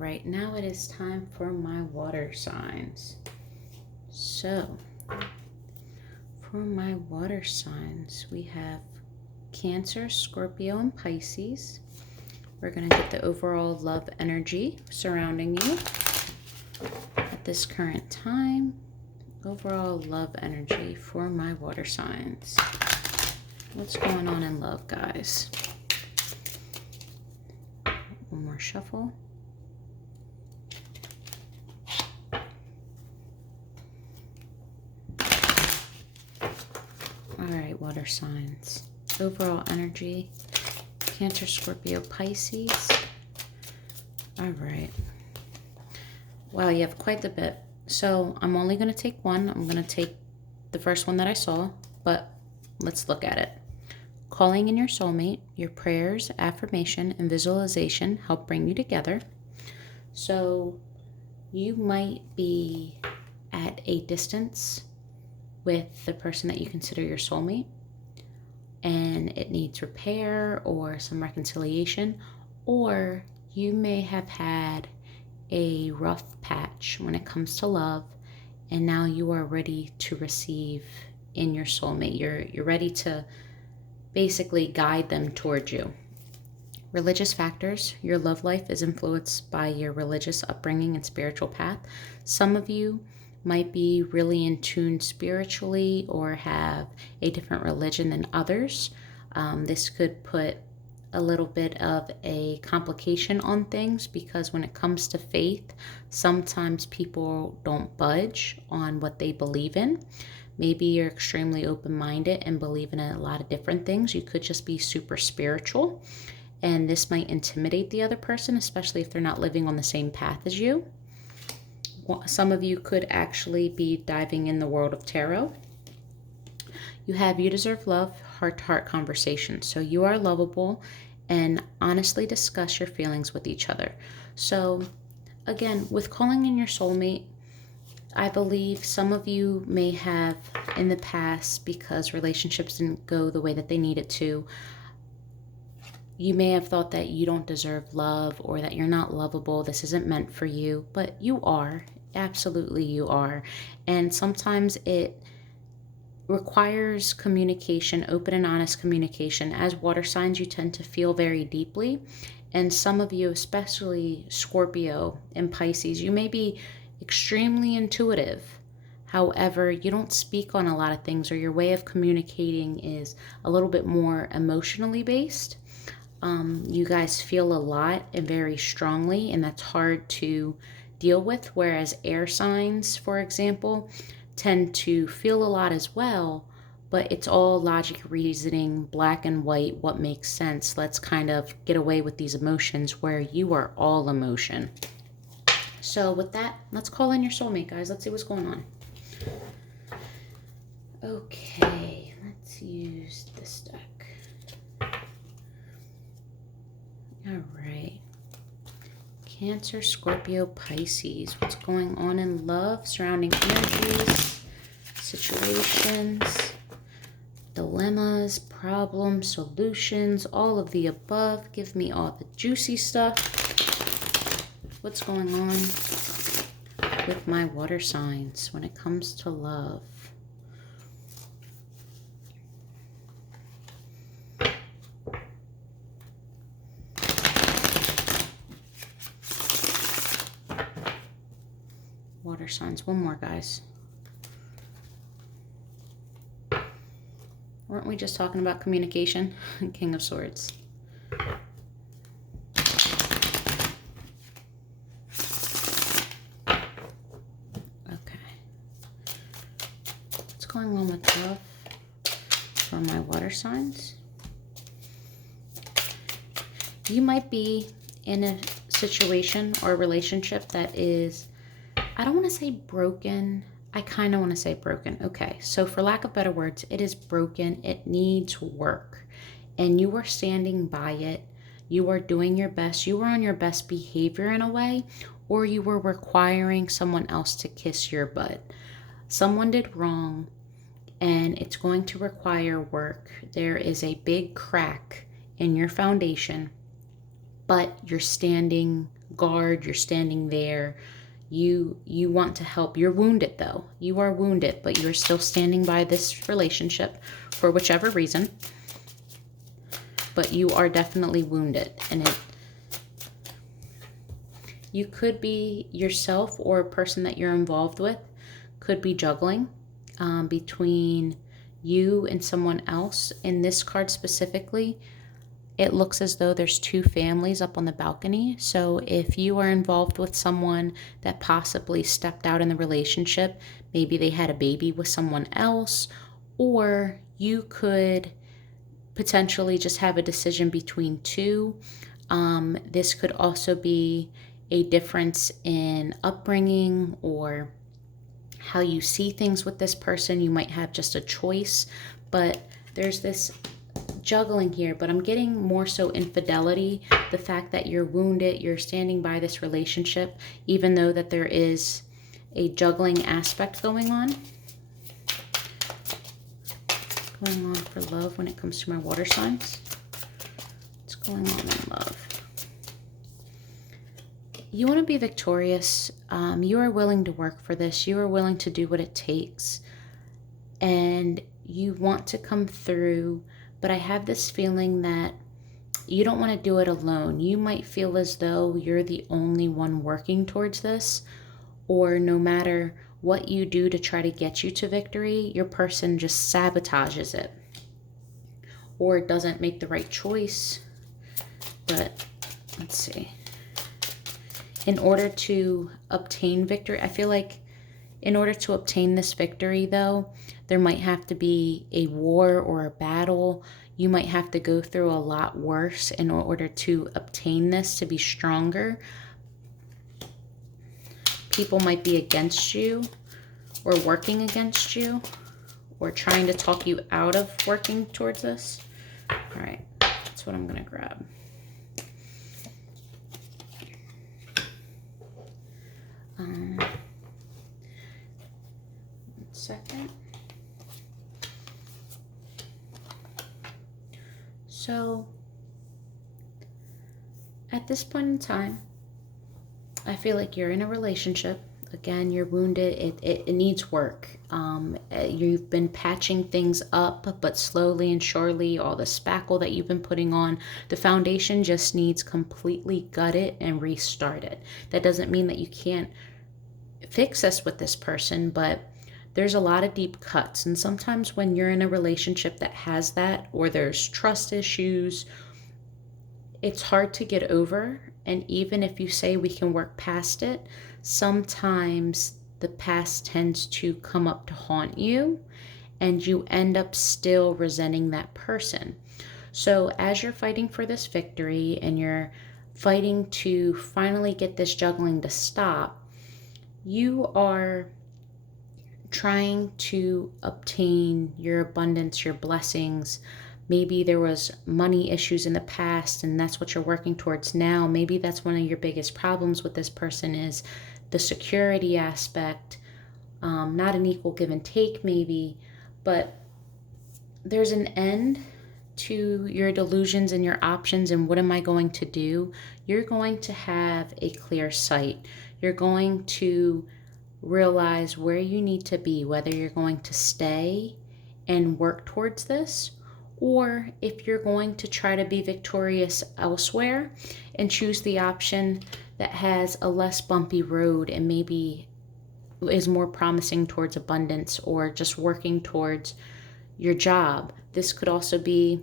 right, now it is time for my water signs. So, for my water signs, we have Cancer, Scorpio, and Pisces. We're going to get the overall love energy surrounding you at this current time. Overall love energy for my water signs. What's going on in love, guys? One more shuffle. All right, water signs. Overall energy, Cancer, Scorpio, Pisces. All right. Wow, you have quite the bit. So I'm only going to take one. I'm going to take the first one that I saw, but let's look at it. Calling in your soulmate, your prayers, affirmation, and visualization help bring you together. So you might be at a distance with the person that you consider your soulmate, and it needs repair or some reconciliation, or you may have had a rough patch when it comes to love, and now you are ready to receive in your soulmate. You're ready to basically guide them towards you. Religious factors. Your love life is influenced by your religious upbringing and spiritual path. Some of you might be really in tune spiritually or have a different religion than others. This could put a little bit of a complication on things, because when it comes to faith, sometimes people don't budge on what they believe in. Maybe you're extremely open-minded and believe in a lot of different things. You could just be super spiritual, and this might intimidate the other person, especially if they're not living on the same path as you. Some of you could actually be diving in the world of tarot. You have You Deserve Love, heart-to-heart conversations. So you are lovable and honestly discuss your feelings with each other. So again, with calling in your soulmate, I believe some of you may have in the past, because relationships didn't go the way that they needed to, you may have thought that you don't deserve love or that you're not lovable. This isn't meant for you, but you are. Absolutely, you are. And sometimes it requires communication, open and honest communication. As water signs, you tend to feel very deeply. And some of you, especially Scorpio and Pisces, you may be extremely intuitive. However, you don't speak on a lot of things, or your way of communicating is a little bit more emotionally based. You guys feel a lot and very strongly, and that's hard to deal with. Whereas air signs, for example, tend to feel a lot as well, but it's all logic, reasoning, black and white, what makes sense. Let's kind of get away with these emotions, where you are all emotion. So with that, let's call in your soulmate, guys. Let's see what's going on. Okay, let's use this deck. All right. Cancer, Scorpio, Pisces. What's going on in love? Surrounding energies, situations, dilemmas, problems, solutions, all of the above. Give me all the juicy stuff. What's going on with my water signs when it comes to love? Water signs. One more, guys. Weren't we just talking about communication? King of Swords. Going on with love for my water signs? You might be in a situation or a relationship that is, I don't want to say broken. I kind of want to say broken. Okay, so for lack of better words, it is broken. It needs work, and you are standing by it. You are doing your best. You are on your best behavior in a way, or you were requiring someone else to kiss your butt. Someone did wrong, and it's going to require work. There is a big crack in your foundation, but you're standing guard, you're standing there. You want to help. You're wounded though. You are wounded, but you're still standing by this relationship for whichever reason. But you are definitely wounded, and you could be yourself, or a person that you're involved with could be juggling between you and someone else. In this card specifically, it looks as though there's two families up on the balcony. So if you are involved with someone that possibly stepped out in the relationship, maybe they had a baby with someone else, or you could potentially just have a decision between two. This could also be a difference in upbringing or how you see things with this person. You might have just a choice, but there's this juggling here. But I'm getting more so infidelity, the fact that you're wounded, you're standing by this relationship, even though that there is a juggling aspect going on for love when it comes to my water signs. What's going on in love? You want to be victorious. You are willing to work for this. You are willing to do what it takes. And you want to come through. But I have this feeling that you don't want to do it alone. You might feel as though you're the only one working towards this. Or no matter what you do to try to get you to victory, your person just sabotages it. Or doesn't make the right choice. But let's see. In order to obtain victory, I feel like in order to obtain this victory, though, there might have to be a war or a battle. You might have to go through a lot worse in order to obtain this, to be stronger. People might be against you or working against you or trying to talk you out of working towards this. All right, that's what I'm going to grab. One second. So at this point in time, I feel like you're in a relationship. Again, you're wounded. It needs work. You've been patching things up, but slowly and surely, all the spackle that you've been putting on, the foundation just needs completely gutted and restarted. That doesn't mean that you can't fix this with this person, but there's a lot of deep cuts. And sometimes when you're in a relationship that has that, or there's trust issues, it's hard to get over. And even if you say we can work past it, sometimes the past tends to come up to haunt you, and you end up still resenting that person. So as you're fighting for this victory and you're fighting to finally get this juggling to stop, you are trying to obtain your abundance, your blessings. Maybe there was money issues in the past and that's what you're working towards now. Maybe that's one of your biggest problems with this person is the security aspect. Not an equal give and take maybe, but there's an end to your delusions and your options and what am I going to do? You're going to have a clear sight. You're going to realize where you need to be, whether you're going to stay and work towards this, or if you're going to try to be victorious elsewhere and choose the option that has a less bumpy road and maybe is more promising towards abundance or just working towards your job. This could also be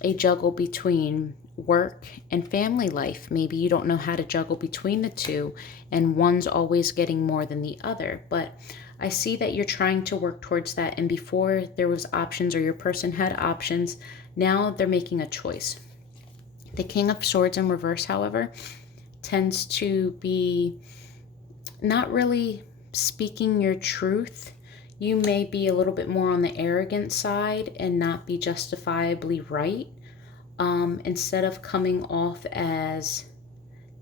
a juggle between work and family life. Maybe you don't know how to juggle between the two and one's always getting more than the other. But I see that you're trying to work towards that, and before there was options or your person had options, now they're making a choice. The King of Swords in reverse, however, tends to be not really speaking your truth. You may be a little bit more on the arrogant side and not be justifiably right. Instead of coming off as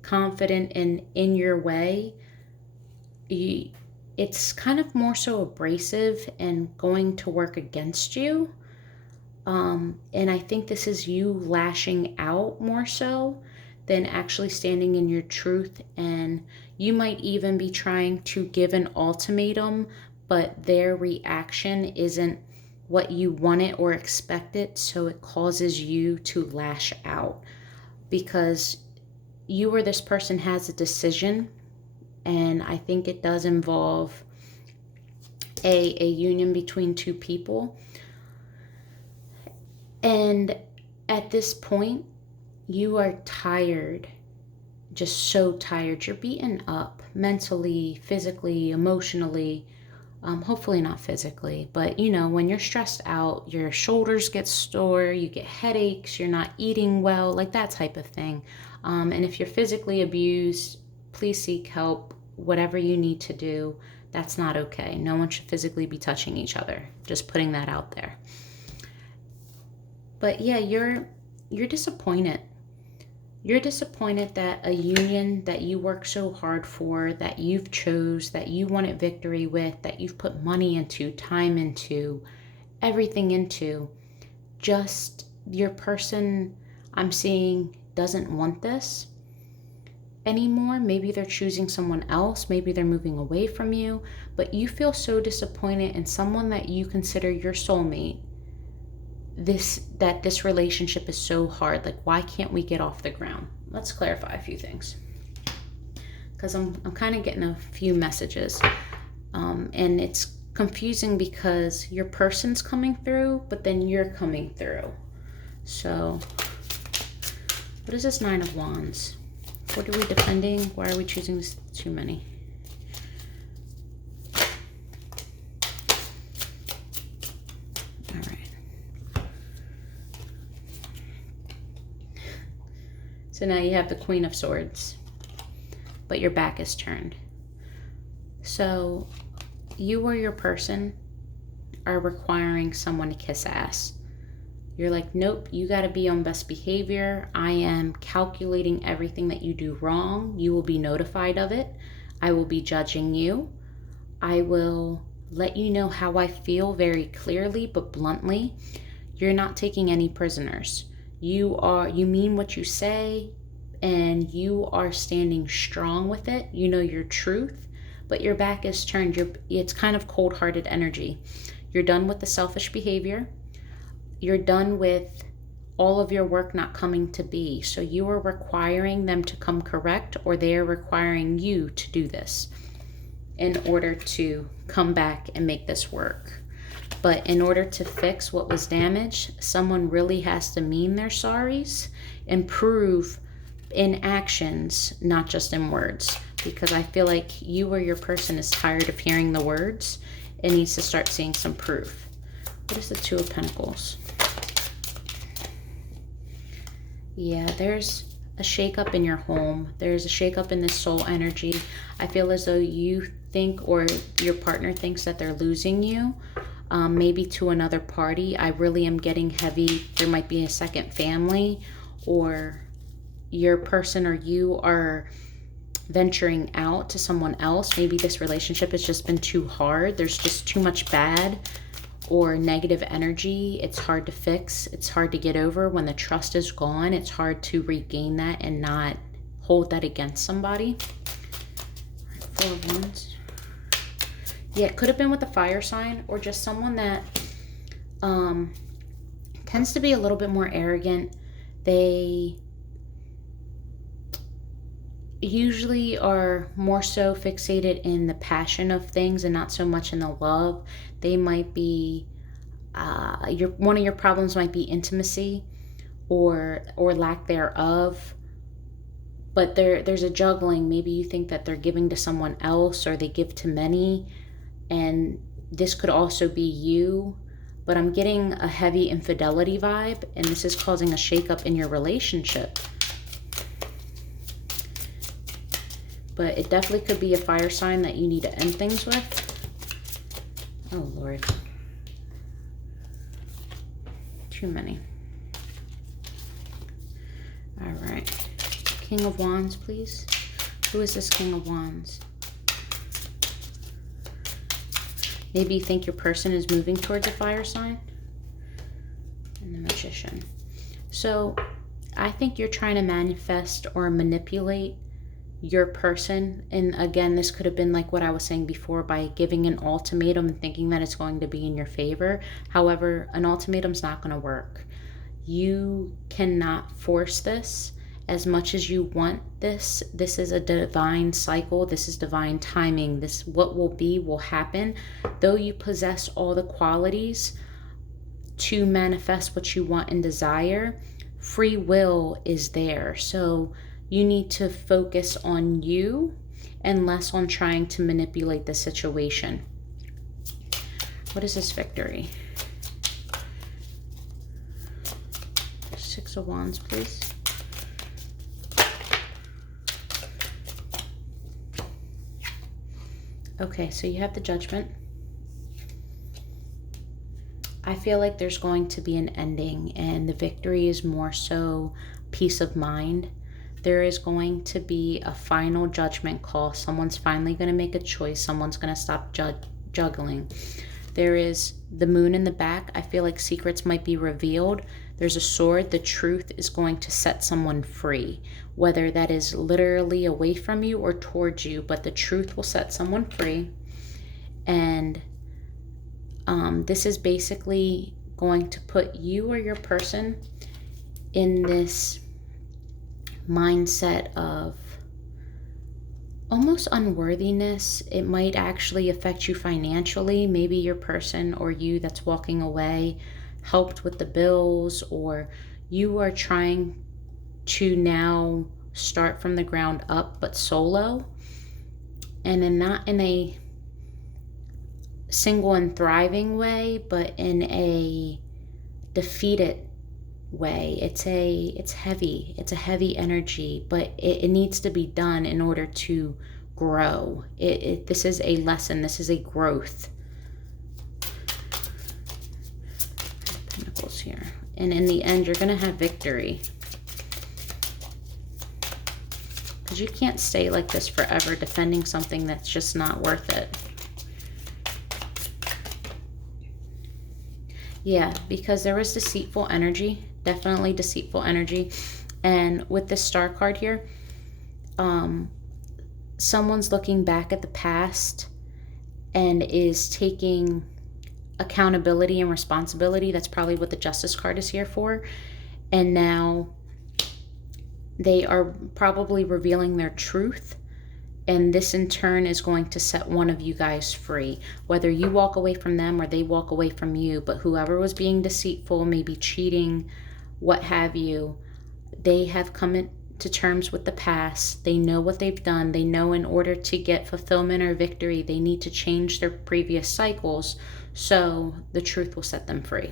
confident and in your way, it's kind of more so abrasive and going to work against you. And I think this is you lashing out more so than actually standing in your truth. And you might even be trying to give an ultimatum, but their reaction isn't what you wanted or expected, so it causes you to lash out, because you or this person has a decision, and I think it does involve a union between two people. And at this point, you are tired, just so tired. You're beaten up mentally, physically, emotionally. Hopefully not physically, but you know, when you're stressed out, your shoulders get sore, you get headaches, you're not eating well, like that type of thing. And if you're physically abused, please seek help. Whatever you need to do, that's not okay. No one should physically be touching each other. Just putting that out there. But yeah, you're disappointed. You're disappointed that a union that you worked so hard for, that you've chose, that you wanted victory with, that you've put money into, time into, everything into, just your person, I'm seeing, doesn't want this anymore. Maybe they're choosing someone else. Maybe they're moving away from you. But you feel so disappointed in someone that you consider your soulmate, that this relationship is so hard. Like, why can't we get off the ground? Let's clarify a few things, because I'm kind of getting a few messages, and it's confusing because your person's coming through, but then you're coming through. So what is this Nine of Wands? What are we defending? Why are we choosing this? Too many. So now you have the Queen of Swords, but your back is turned. So you or your person are requiring someone to kiss ass. You're like, nope, you got to be on best behavior. I am calculating everything that you do wrong. You will be notified of it. I will be judging you. I will let you know how I feel very clearly, but bluntly. You're not taking any prisoners. You mean what you say, and you are standing strong with it. You know your truth, but your back is turned. It's kind of cold-hearted energy. You're done with the selfish behavior. You're done with all of your work not coming to be. So you are requiring them to come correct, or they are requiring you to do this in order to come back and make this work. But in order to fix what was damaged, someone really has to mean their sorries and prove in actions, not just in words. Because I feel like you or your person is tired of hearing the words and needs to start seeing some proof. What is the Two of Pentacles? Yeah, there's a shakeup in your home. There's a shakeup in this soul energy. I feel as though you think, or your partner thinks, that they're losing you. Maybe to another party. I really am getting heavy. There might be a second family, or your person or you are venturing out to someone else. Maybe this relationship has just been too hard. There's just too much bad or negative energy. It's hard to fix. It's hard to get over. When the trust is gone, it's hard to regain that and not hold that against somebody. Four of Wands. Yeah, it could have been with a fire sign, or just someone that tends to be a little bit more arrogant. They usually are more so fixated in the passion of things and not so much in the love. They might be, one of your problems might be intimacy or lack thereof. But there's a juggling. Maybe you think that they're giving to someone else, or they give to many. And this could also be you, but I'm getting a heavy infidelity vibe, and this is causing a shakeup in your relationship. But it definitely could be a fire sign that you need to end things with. Oh, Lord. Too many. All right. King of Wands, please. Who is this King of Wands? Maybe you think your person is moving towards a fire sign. And the Magician. So I think you're trying to manifest or manipulate your person. And again, this could have been like what I was saying before, by giving an ultimatum and thinking that it's going to be in your favor. However, an ultimatum's not going to work. You cannot force this as much as you want this. This is a divine cycle. This is divine timing. This, what will be, will happen. Though you possess all the qualities to manifest what you want and desire, free will is there. So you need to focus on you and less on trying to manipulate the situation. What is this victory? Six of Wands, please. Okay, so you have the Judgment. I feel like there's going to be an ending, and the victory is more so peace of mind. There is going to be a final judgment call. Someone's finally going to make a choice. Someone's going to stop juggling. There is the Moon in the back. I feel like secrets might be revealed. There's a sword. The truth is going to set someone free, whether that is literally away from you or towards you, but the truth will set someone free. And this is basically going to put you or your person in this mindset of almost unworthiness. It might actually affect you financially. Maybe your person or you that's walking away helped with the bills, or you are trying to now start from the ground up but solo, and then not in a single and thriving way, but in a defeated way. It's heavy. It's a heavy energy, but it needs to be done in order to grow. This is a lesson. This is a growth. Pentacles here. And in the end, you're going to have victory. Because you can't stay like this forever defending something that's just not worth it. Yeah, because there was deceitful energy, definitely deceitful energy. And with this Star card here, someone's looking back at the past and is taking accountability and responsibility. That's probably what the Justice card is here for. And now they are probably revealing their truth. And this in turn is going to set one of you guys free. Whether you walk away from them or they walk away from you. But whoever was being deceitful, maybe cheating, what have you, they have come to terms with the past. They know what they've done. They know in order to get fulfillment or victory, they need to change their previous cycles. So the truth will set them free.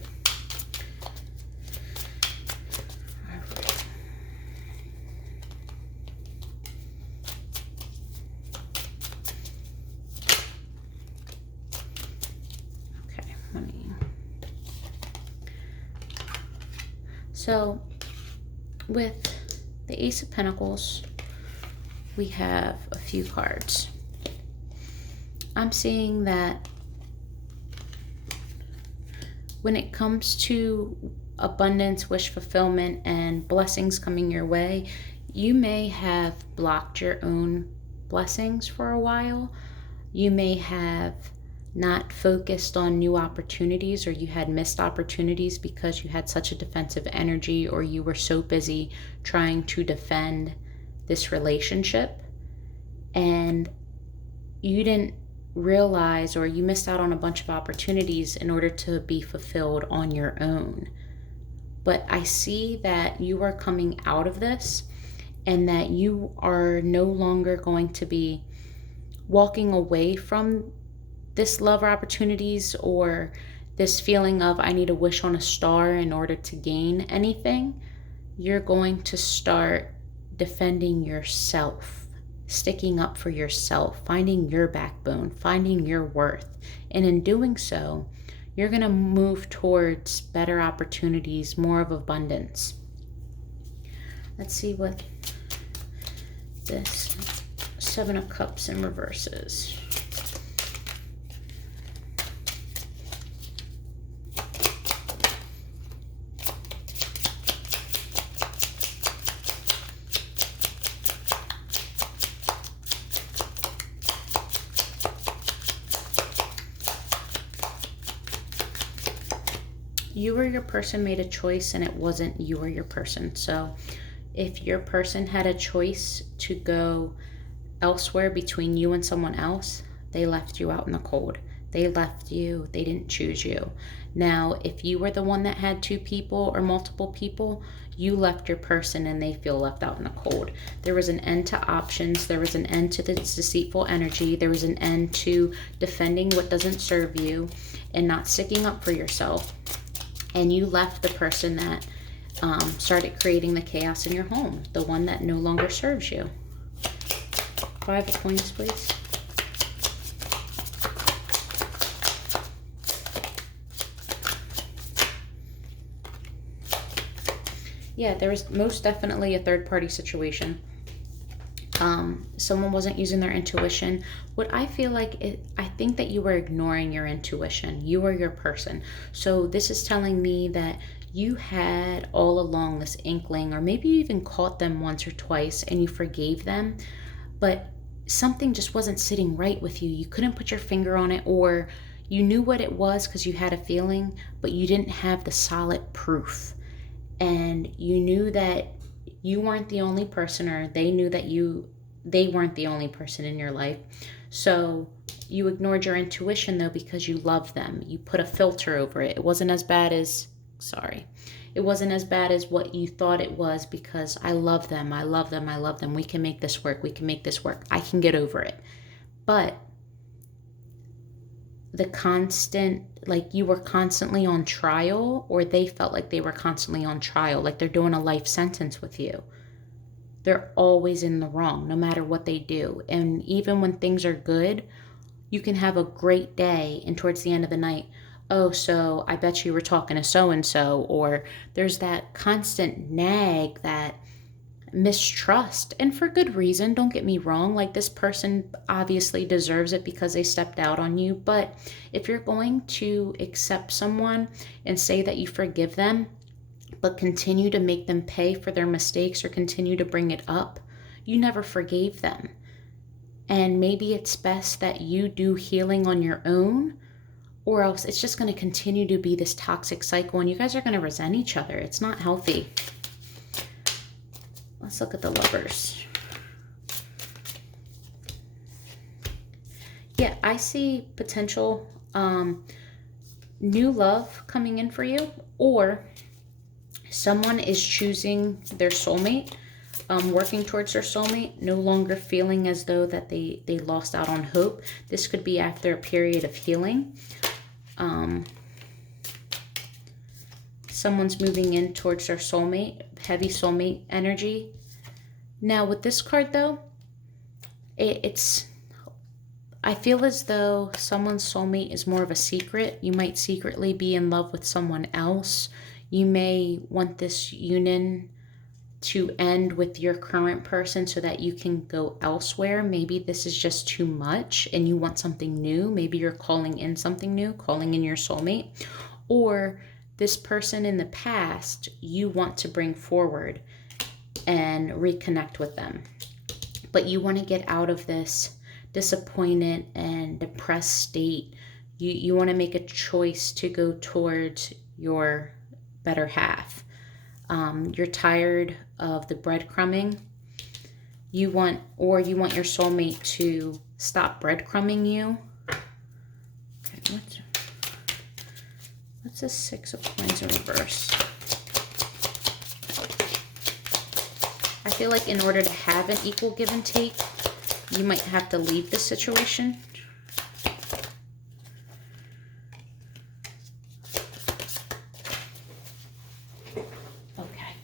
So with the Ace of Pentacles, we have a few cards. I'm seeing that when it comes to abundance, wish fulfillment, and blessings coming your way, you may have blocked your own blessings for a while. You may have not focused on new opportunities, or you had missed opportunities because you had such a defensive energy, or you were so busy trying to defend this relationship and you didn't realize, or you missed out on a bunch of opportunities in order to be fulfilled on your own. But I see that you are coming out of this, and that you are no longer going to be walking away from this love or opportunities, or this feeling of I need to wish on a star in order to gain anything. You're going to start defending yourself, sticking up for yourself, finding your backbone, finding your worth. And in doing so, you're going to move towards better opportunities, more of abundance. Let's see what this Seven of Cups in reverse is. you or your person made a choice and it wasn't you or your person. So if your person had a choice to go elsewhere between you and someone else, they left you out in the cold. They left you. They didn't choose you. Now, if you were the one that had two people or multiple people, you left your person and they feel left out in the cold. There was an end to options. There was an end to this deceitful energy. There was an end to defending what doesn't serve you and not sticking up for yourself. And you left the person that started creating the chaos in your home, the one that no longer serves you. 5 of coins, please. Yeah, there was most definitely a third-party situation. Someone wasn't using their intuition. What I feel like, I think that you were ignoring your intuition. You were your person. So this is telling me that you had all along this inkling, or maybe you even caught them once or twice and you forgave them, but something just wasn't sitting right with you. You couldn't put your finger on it, or you knew what it was because you had a feeling, but you didn't have the solid proof. And you knew that you weren't the only person, or they knew that they weren't the only person in your life. So you ignored your intuition though because you love them. You put a filter over it. It wasn't as bad as what you thought it was, because I love them. I love them. I love them. We can make this work. We can make this work. I can get over it. But the constant, like you were constantly on trial, or they felt like they were constantly on trial, like they're doing a life sentence with you. They're always in the wrong, no matter what they do. And even when things are good, you can have a great day, and towards the end of the night, oh, so I bet you were talking to so-and-so, or there's that constant nag, that mistrust, and for good reason. Don't get me wrong, like this person obviously deserves it because they stepped out on you. But if you're going to accept someone and say that you forgive them, but continue to make them pay for their mistakes or continue to bring it up, you never forgave them. And maybe it's best that you do healing on your own, or else it's just going to continue to be this toxic cycle and you guys are going to resent each other. It's not healthy. Let's look at the Lovers. Yeah, I see potential new love coming in for you, or someone is choosing their soulmate, working towards their soulmate, no longer feeling as though that they lost out on hope. This could be after a period of healing. Someone's moving in towards their soulmate, heavy soulmate energy. Now with this card though, I feel as though someone's soulmate is more of a secret. You might secretly be in love with someone else. You may want this union to end with your current person so that you can go elsewhere. Maybe this is just too much and you want something new. Maybe you're calling in something new, calling in your soulmate. Or this person in the past, you want to bring forward and reconnect with them. But you want to get out of this disappointed and depressed state. You want to make a choice to go towards your better half. You're tired of the breadcrumbing. You want your soulmate to stop breadcrumbing you. Okay, what's the 6 of Coins in reverse? I feel like in order to have an equal give and take, you might have to leave the situation. Okay.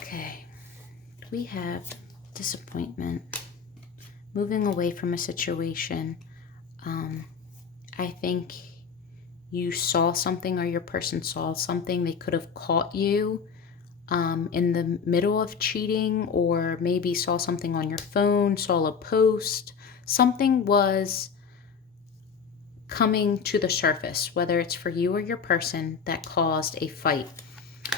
Okay. We have disappointment, moving away from a situation. I think you saw something, or your person saw something. They could have caught you in the middle of cheating, or maybe saw something on your phone, saw a post. Something was coming to the surface, whether it's for you or your person that caused a fight.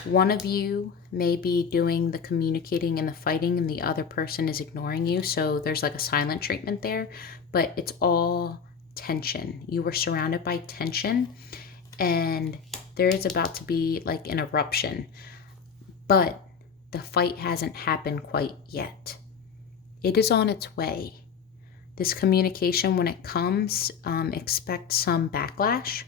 One of you may be doing the communicating and the fighting and the other person is ignoring you. So there's like a silent treatment there, but it's all tension. You were surrounded by tension and there is about to be like an eruption, but the fight hasn't happened quite yet. It is on its way. This communication, when it comes, expect some backlash,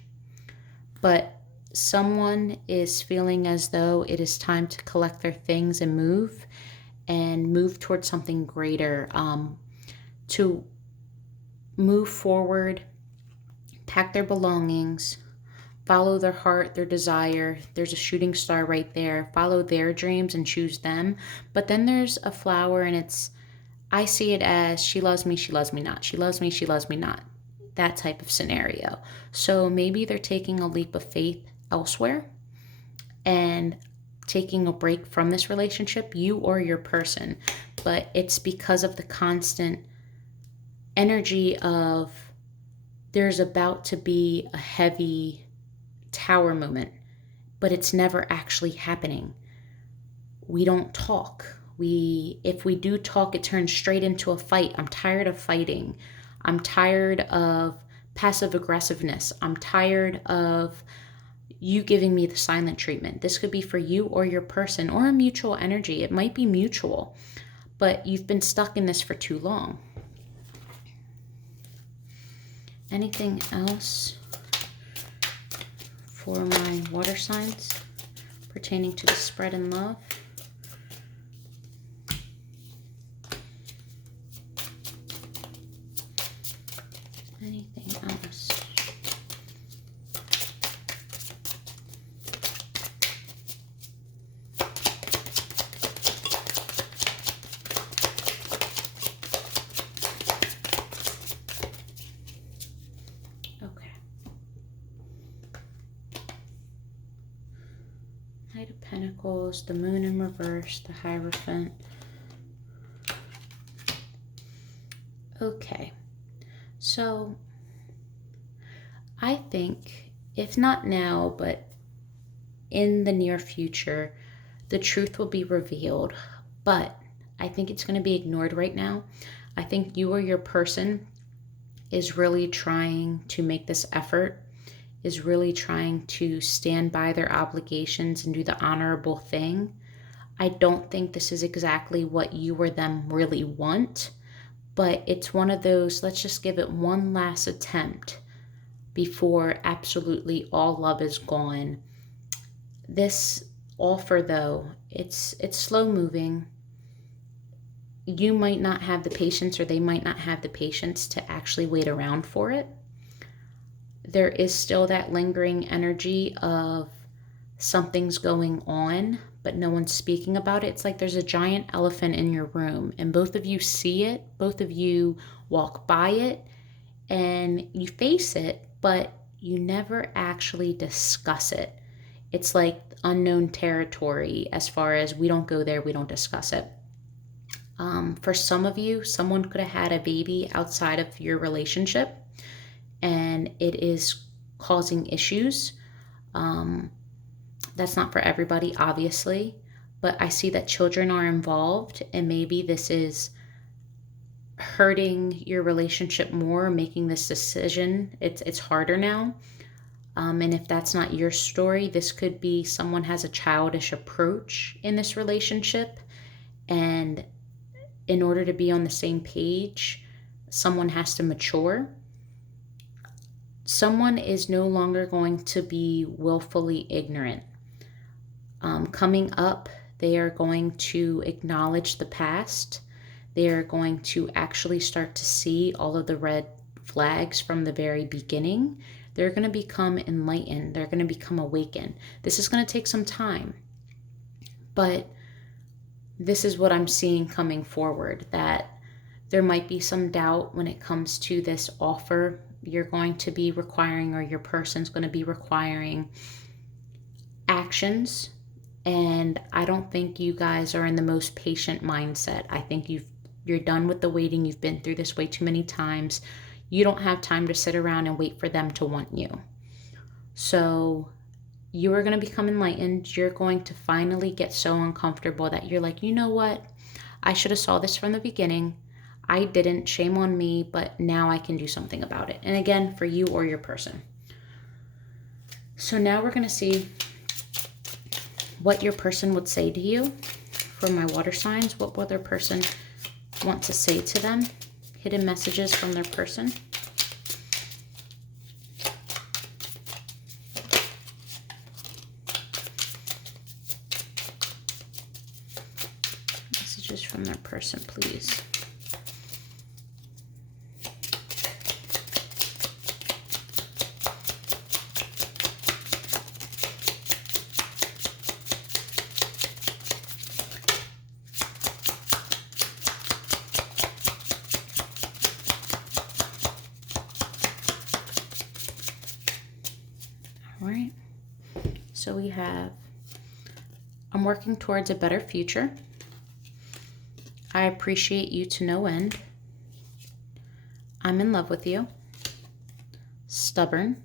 but someone is feeling as though it is time to collect their things and move towards something greater, to move forward, pack their belongings, follow their heart, their desire. There's a shooting star right there. Follow their dreams and choose them. But then there's a flower and I see it as she loves me not. She loves me not. That type of scenario. So maybe they're taking a leap of faith elsewhere and taking a break from this relationship, you or your person. But it's because of the constant energy of there's about to be a heavy tower moment, but it's never actually happening. We don't talk. If we do talk, it turns straight into a fight. I'm tired of fighting. I'm tired of passive aggressiveness. I'm tired of you giving me the silent treatment. This could be for you or your person or a mutual energy. It might be mutual, but you've been stuck in this for too long. Anything else for my water signs pertaining to the spread in love? Anything else? Okay. Knight of Pentacles, the Moon in reverse, the Hierophant. Okay. So, I think, if not now, but in the near future, the truth will be revealed. But I think it's going to be ignored right now. I think you or your person is really trying to make this effort, is really trying to stand by their obligations and do the honorable thing. I don't think this is exactly what you or them really want. But it's one of those, let's just give it one last attempt before absolutely all love is gone. This offer, though, it's slow moving. You might not have the patience, or they might not have the patience to actually wait around for it. There is still that lingering energy of something's going on, but no one's speaking about it. It's like there's a giant elephant in your room and both of you see it, both of you walk by it and you face it, but you never actually discuss it. It's like unknown territory as far as we don't go there, we don't discuss it. For some of you, someone could have had a baby outside of your relationship and it is causing issues. That's not for everybody, obviously, but I see that children are involved and maybe this is hurting your relationship more, making this decision. It's harder now. And if that's not your story, this could be someone has a childish approach in this relationship. And in order to be on the same page, someone has to mature. Someone is no longer going to be willfully ignorant. Coming up, they are going to acknowledge the past. They are going to actually start to see all of the red flags from the very beginning. They're going to become enlightened. They're going to become awakened. This is going to take some time. But this is what I'm seeing coming forward, that there might be some doubt when it comes to this offer you're going to be requiring, or your person's going to be requiring actions. And I don't think you guys are in the most patient mindset. I think you're done with the waiting. You've been through this way too many times. You don't have time to sit around and wait for them to want you. So you are going to become enlightened. You're going to finally get so uncomfortable that you're like, you know what? I should have saw this from the beginning. I didn't. Shame on me, but now I can do something about it. And again, for you or your person. So now we're going to see what your person would say to you. For my water signs, what will their person want to say to them? Hidden messages from their person. Messages from their person, please. All right. So we have, I'm working towards a better future. I appreciate you to no end. I'm in love with you. Stubborn.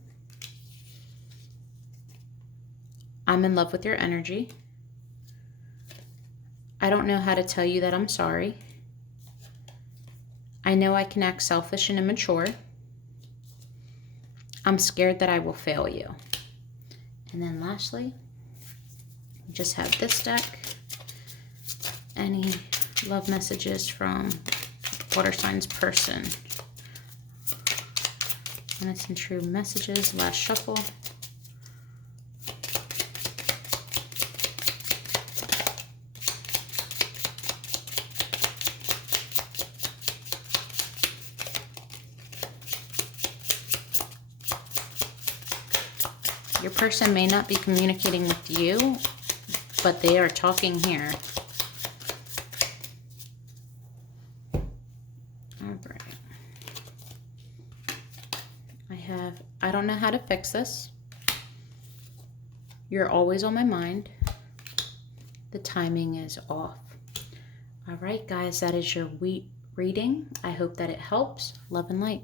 I'm in love with your energy. I don't know how to tell you that I'm sorry. I know I can act selfish and immature. I'm scared that I will fail you. And then lastly, just have this deck. Any love messages from water signs person. Honest and true messages. Last shuffle. Your person may not be communicating with you, but they are talking here. All right. I don't know how to fix this. You're always on my mind. The timing is off. All right, guys, that is your reading. I hope that it helps. Love and light.